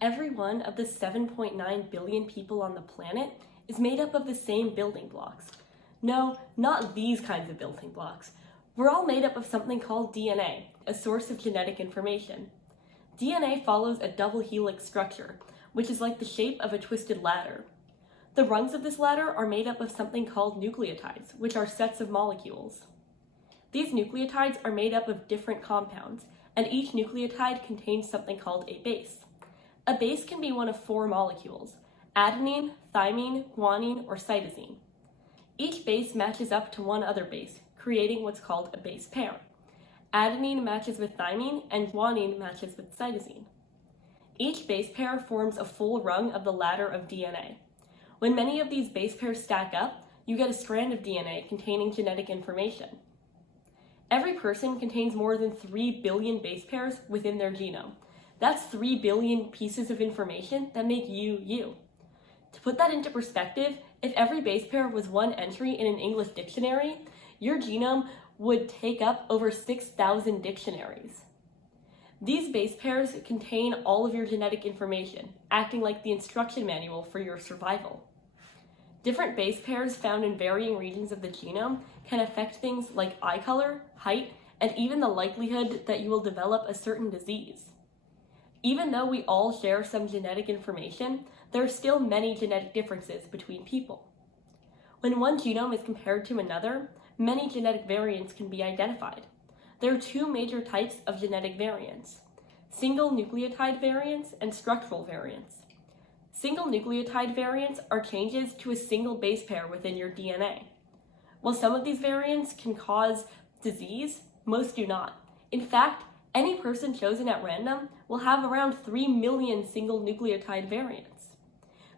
Every one of the 7.9 billion people on the planet is made up of the same building blocks. No, not these kinds of building blocks. We're all made up of something called DNA, a source of genetic information. DNA follows a double helix structure, which is like the shape of a twisted ladder. The rungs of this ladder are made up of something called nucleotides, which are sets of molecules. These nucleotides are made up of different compounds, and each nucleotide contains something called a base. A base can be one of four molecules: adenine, thymine, guanine, or cytosine. Each base matches up to one other base, creating what's called a base pair. Adenine matches with thymine, and guanine matches with cytosine. Each base pair forms a full rung of the ladder of DNA. When many of these base pairs stack up, you get a strand of DNA containing genetic information. Every person contains more than 3 billion base pairs within their genome. That's 3 billion pieces of information that make you, you. To put that into perspective, if every base pair was one entry in an English dictionary, your genome would take up over 6,000 dictionaries. These base pairs contain all of your genetic information, acting like the instruction manual for your survival. Different base pairs found in varying regions of the genome can affect things like eye color, height, and even the likelihood that you will develop a certain disease. Even though we all share some genetic information, there are still many genetic differences between people. When one genome is compared to another, many genetic variants can be identified. There are two major types of genetic variants: single nucleotide variants and structural variants. Single nucleotide variants are changes to a single base pair within your DNA. While some of these variants can cause disease, most do not. In fact, any person chosen at random will have around 3 million single nucleotide variants.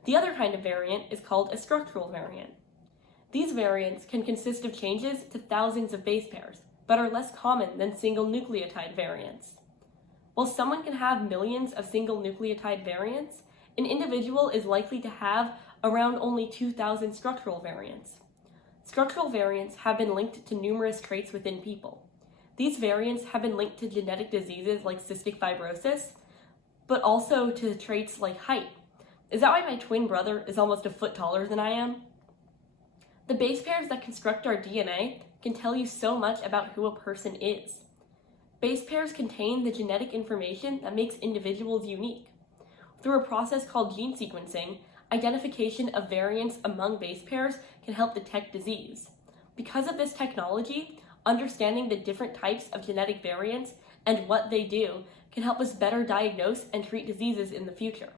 The other kind of variant is called a structural variant. These variants can consist of changes to thousands of base pairs, but are less common than single nucleotide variants. While someone can have millions of single nucleotide variants, an individual is likely to have around only 2,000 structural variants. Structural variants have been linked to numerous traits within people. These variants have been linked to genetic diseases like cystic fibrosis, but also to traits like height. Is that why my twin brother is almost a foot taller than I am? The base pairs that construct our DNA can tell you so much about who a person is. Base pairs contain the genetic information that makes individuals unique. Through a process called gene sequencing, identification of variants among base pairs can help detect disease. Because of this technology, understanding the different types of genetic variants and what they do can help us better diagnose and treat diseases in the future.